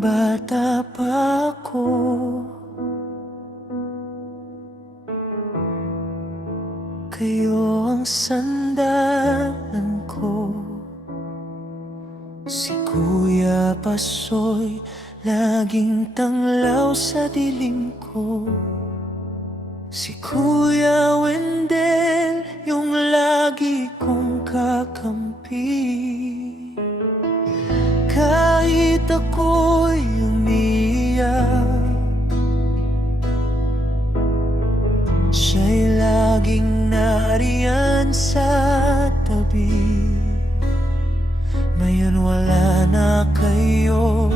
bata pa ako, kayo ang sandalan ko. Si Kuya Pasoy, laging tanglaw sa dilim ko. Si Kuya Wendel, yung lagi kong kakampi. Kahit ako'y umiiyak, siya'y laging nariyan sa tabi. Ngayon wala na kayo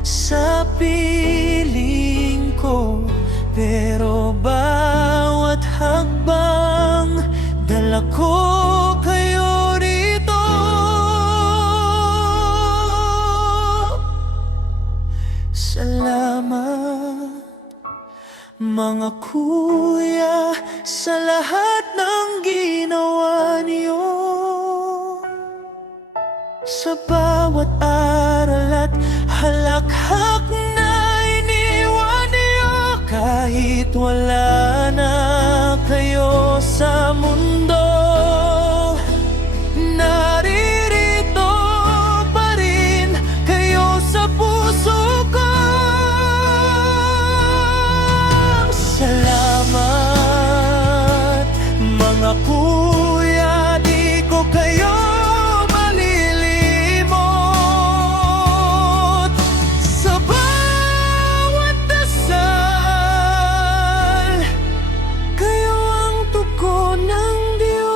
sa piling ko, pero bawat hakbang dala ko kayo rito. Salamat mga kuya sa lahat ng ginawa niyo, sa bawat aral at halakhak na iniwan niyo. Kahit wala na kayo sa mundo, naririto pa rin kayo sa puso ko. Salamat mga kuya, di ko kayo malilimot. Sa bawat dasal, kayo ang tugon ng Diyos.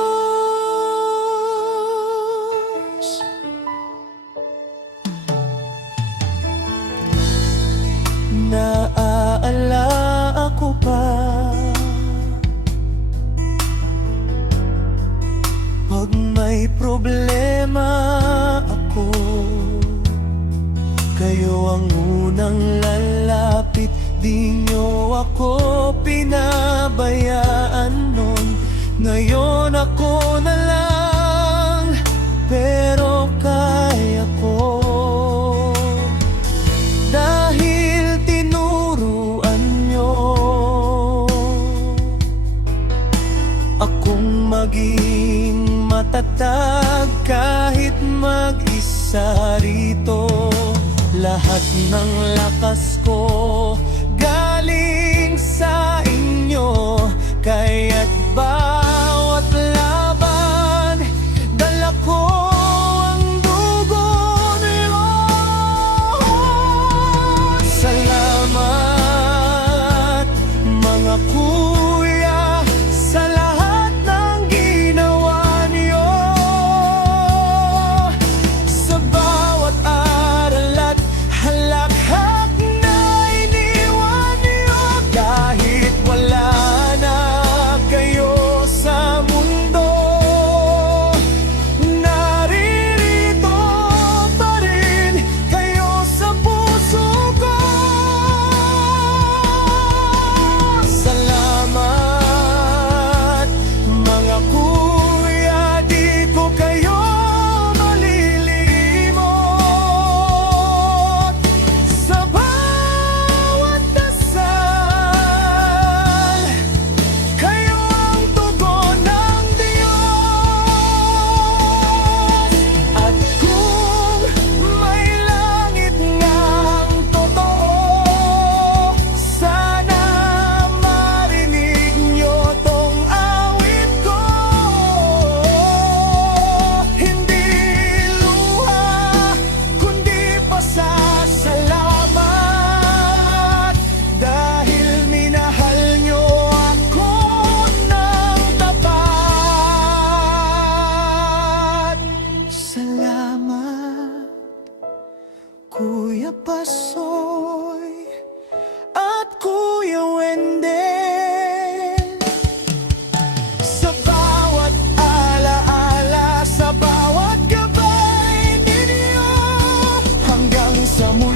Naaalala ko pa pag may problema ako, kayo ang unang lalapit. Di nyo ako pinabayaan nun. Ngayon ako na lang, pero kaya ko, dahil tinuruan nyo akong maging matatag kahit mag-isa rito. Lahat ng lakas ko galing sa inyo, kaya't bawat laban dala ko ang dugo niyo. Salamat mga kuya sa lahat ng ginawa niyo, sa bawat aral at halakhak na iniwan niyo. Kahit wala na kayo sa mundo, naririto pa rin kayo sa puso ko. Salamat mga kuya, di ko kayo malilimot. Sa bawat dasal, kayo ang tugon ng Diyos. At kung may langit ngang totoo, sana marinig nyo tong awit ko. Hindi luha, kundi pasasalamat, dahil minahal nyo ako ng tapat. Salamat Kuya Pasoy at Kuya Wendel, sa bawat alaala, sa bawat gabay ninyo, hanggang sa muli.